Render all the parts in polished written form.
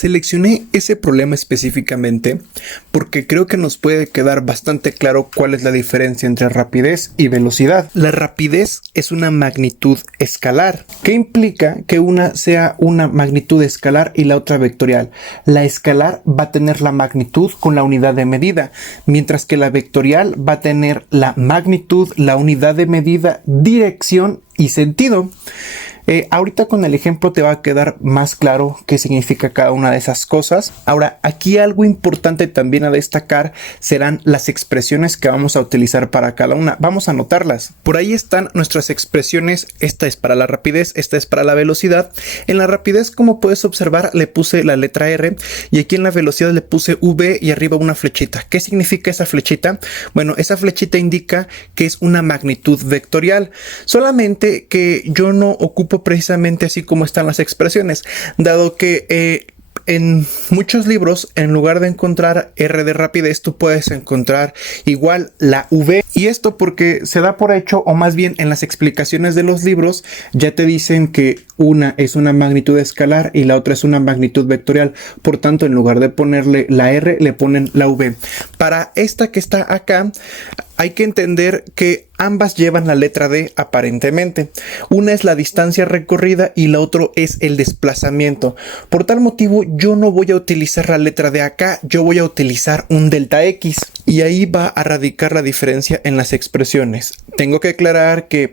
Seleccioné ese problema específicamente porque creo que nos puede quedar bastante claro cuál es la diferencia entre rapidez y velocidad. La rapidez es una magnitud escalar, que implica que una sea una magnitud escalar y la otra vectorial. La escalar va a tener la magnitud con la unidad de medida, mientras que la vectorial va a tener la magnitud, la unidad de medida, dirección y sentido. Ahorita con el ejemplo te va a quedar más claro qué significa cada una de esas cosas. Ahora, aquí algo importante también a destacar serán las expresiones que vamos a utilizar para cada una. Vamos a anotarlas. Por ahí están nuestras expresiones. Esta es para la rapidez, esta es para la velocidad. En la rapidez, como puedes observar, le puse la letra R y aquí en la velocidad le puse V y arriba una flechita. ¿Qué significa esa flechita? Bueno, esa flechita indica que es una magnitud vectorial. Solamente que yo no ocupo precisamente así como están las expresiones, dado que en muchos libros, en lugar de encontrar R de rapidez, tú puedes encontrar igual la V. Y esto porque se da por hecho, o más bien en las explicaciones de los libros, ya te dicen que una es una magnitud escalar y la otra es una magnitud vectorial. Por tanto, en lugar de ponerle la R, le ponen la V. Para esta que está acá, hay que entender que ambas llevan la letra D aparentemente. Una es la distancia recorrida y la otra es el desplazamiento. Por tal motivo, yo no voy a utilizar la letra D acá, yo voy a utilizar un delta X. Y ahí va a radicar la diferencia en las expresiones. Tengo que aclarar que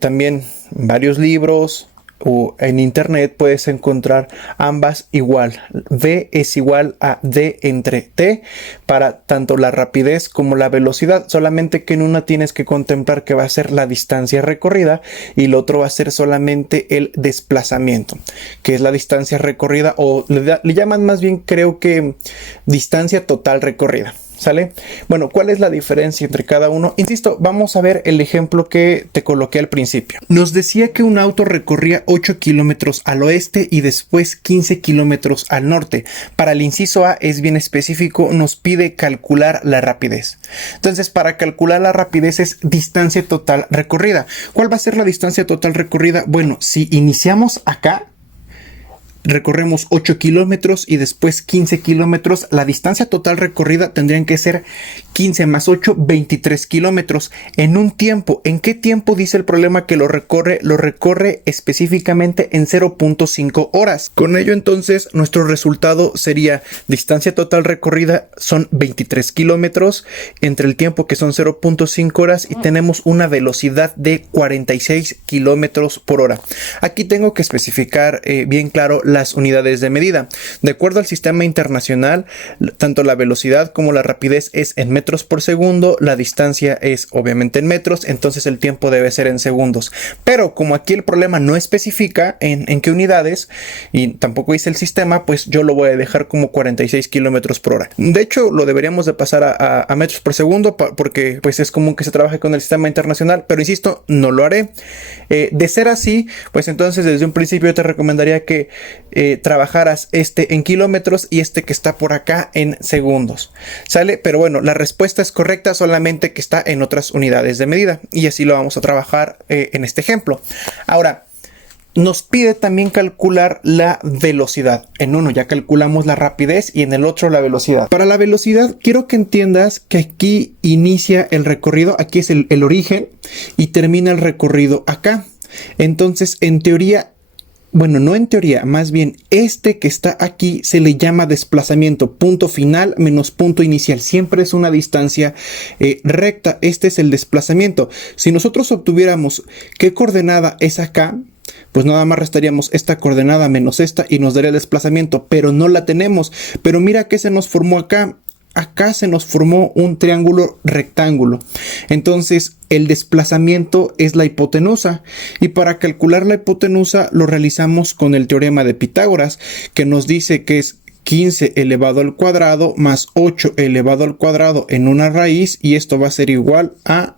también varios libros o en internet puedes encontrar ambas igual. V es igual a D entre T para tanto la rapidez como la velocidad, solamente que en una tienes que contemplar que va a ser la distancia recorrida y el otro va a ser solamente el desplazamiento, que es la distancia recorrida, o le llaman más bien, creo que distancia total recorrida. ¿Sale? Bueno, ¿cuál es la diferencia entre cada uno? Insisto, vamos a ver el ejemplo que te coloqué al principio. Nos decía que un auto recorría 8 kilómetros al oeste y después 15 kilómetros al norte. Para el inciso A es bien específico, nos pide calcular la rapidez. Entonces, para calcular la rapidez es distancia total recorrida. ¿Cuál va a ser la distancia total recorrida? Bueno, si iniciamos acá, recorremos 8 kilómetros y después 15 kilómetros. La distancia total recorrida tendrían que ser 15 más 8, 23 kilómetros. En un tiempo. ¿En qué tiempo dice el problema que lo recorre? Lo recorre específicamente en 0.5 horas. Con ello entonces nuestro resultado sería distancia total recorrida son 23 kilómetros entre el tiempo que son 0.5 horas y tenemos una velocidad de 46 kilómetros por hora. Aquí tengo que especificar bien claro las unidades de medida. De acuerdo al sistema internacional, tanto la velocidad como la rapidez es en metros por segundo, la distancia es obviamente en metros, entonces el tiempo debe ser en segundos. Pero como aquí el problema no especifica en qué unidades y tampoco dice el sistema, pues yo lo voy a dejar como 46 kilómetros por hora. De hecho, lo deberíamos de pasar a metros por segundo porque pues es común que se trabaje con el sistema internacional, pero insisto, no lo haré. De ser así, pues entonces desde un principio te recomendaría que trabajaras este en kilómetros y este que está por acá en segundos. ¿Sale? Pero bueno, la respuesta es correcta, solamente que está en otras unidades de medida y así lo vamos a trabajar en este ejemplo. Ahora, nos pide también calcular la velocidad. En uno ya calculamos la rapidez y en el otro la velocidad. Para la velocidad quiero que entiendas que aquí inicia el recorrido, aquí es el origen y termina el recorrido acá. Entonces, en teoría, bueno, no en teoría, más bien este que está aquí se le llama desplazamiento, punto final menos punto inicial. Siempre es una distancia recta. Este es el desplazamiento. Si nosotros obtuviéramos qué coordenada es acá, pues nada más restaríamos esta coordenada menos esta y nos daría el desplazamiento, pero no la tenemos. Pero mira qué se nos formó acá. Acá se nos formó un triángulo rectángulo. Entonces el desplazamiento es la hipotenusa. Y para calcular la hipotenusa lo realizamos con el teorema de Pitágoras, que nos dice que es 15 elevado al cuadrado más 8 elevado al cuadrado en una raíz. Y esto va a ser igual a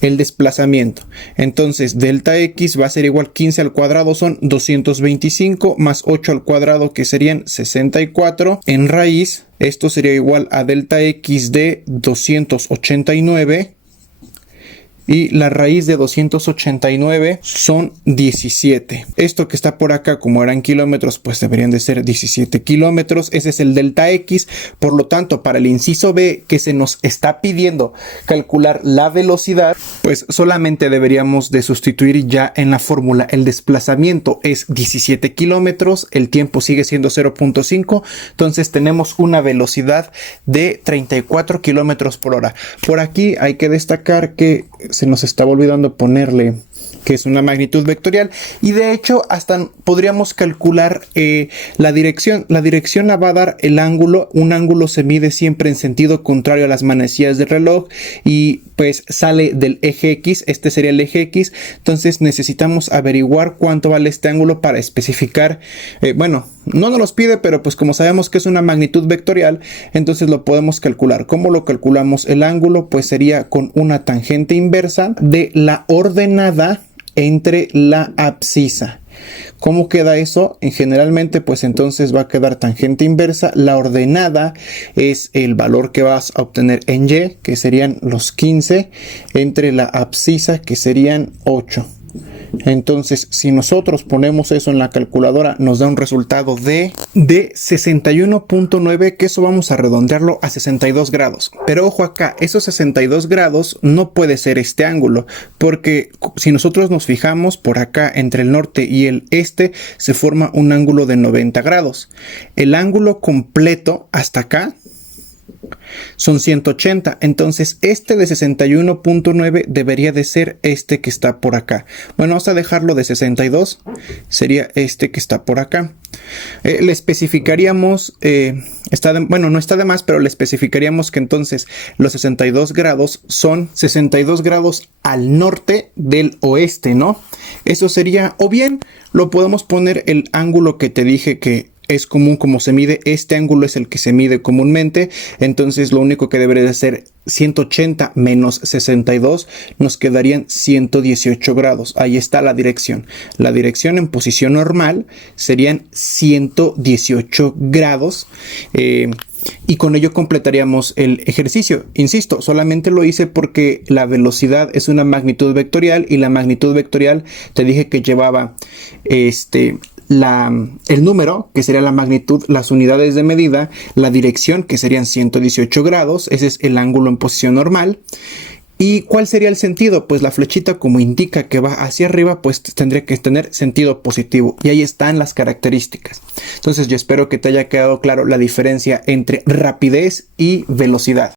el desplazamiento. Entonces delta X va a ser igual 15 al cuadrado son 225 más 8 al cuadrado que serían 64 en raíz. Esto sería igual a delta X de 289 y la raíz de 289 son 17. Esto que está por acá, como eran kilómetros, pues deberían de ser 17 kilómetros. Ese es el delta X. Por lo tanto, para el inciso B, que se nos está pidiendo calcular la velocidad, pues solamente deberíamos de sustituir ya en la fórmula. El desplazamiento es 17 kilómetros, el tiempo sigue siendo 0.5, entonces tenemos una velocidad de 34 kilómetros por hora. Por aquí hay que destacar que se nos estaba olvidando ponerle que es una magnitud vectorial, y de hecho hasta podríamos calcular la dirección. La dirección la va a dar el ángulo. Un ángulo se mide siempre en sentido contrario a las manecillas del reloj y pues sale del eje X. Este sería el eje X. Entonces necesitamos averiguar cuánto vale este ángulo para especificar, bueno, no nos los pide, pero pues como sabemos que es una magnitud vectorial, entonces lo podemos calcular. ¿Cómo lo calculamos? El ángulo pues sería con una tangente inversa de la ordenada entre la abscisa. ¿Cómo queda eso? Generalmente pues entonces va a quedar tangente inversa. La ordenada es el valor que vas a obtener en Y, que serían los 15, entre la abscisa, que serían 8. Entonces, si nosotros ponemos eso en la calculadora, nos da un resultado de 61.9, que eso vamos a redondearlo a 62 grados. Pero ojo acá, esos 62 grados no puede ser este ángulo, porque si nosotros nos fijamos por acá entre el norte y el este, se forma un ángulo de 90 grados. El ángulo completo hasta acá son 180, entonces este de 61.9 debería de ser este que está por acá. Bueno, vamos a dejarlo de 62, sería este que está por acá. Le especificaríamos, bueno, no está de más, pero le especificaríamos que entonces los 62 grados son 62 grados al norte del oeste, ¿no? Eso sería, o bien lo podemos poner el ángulo que te dije que es común como se mide. Este ángulo es el que se mide comúnmente, entonces lo único que debería de ser 180 menos 62, nos quedarían 118 grados. Ahí está la dirección. La dirección en posición normal serían 118 grados. Y con ello completaríamos el ejercicio. Insisto, solamente lo hice porque la velocidad es una magnitud vectorial, y la magnitud vectorial te dije que llevaba el número, que sería la magnitud, las unidades de medida, la dirección, que serían 118 grados, ese es el ángulo en posición normal. ¿Y cuál sería el sentido? Pues la flechita, como indica que va hacia arriba, pues tendría que tener sentido positivo, y ahí están las características. Entonces yo espero que te haya quedado claro la diferencia entre rapidez y velocidad.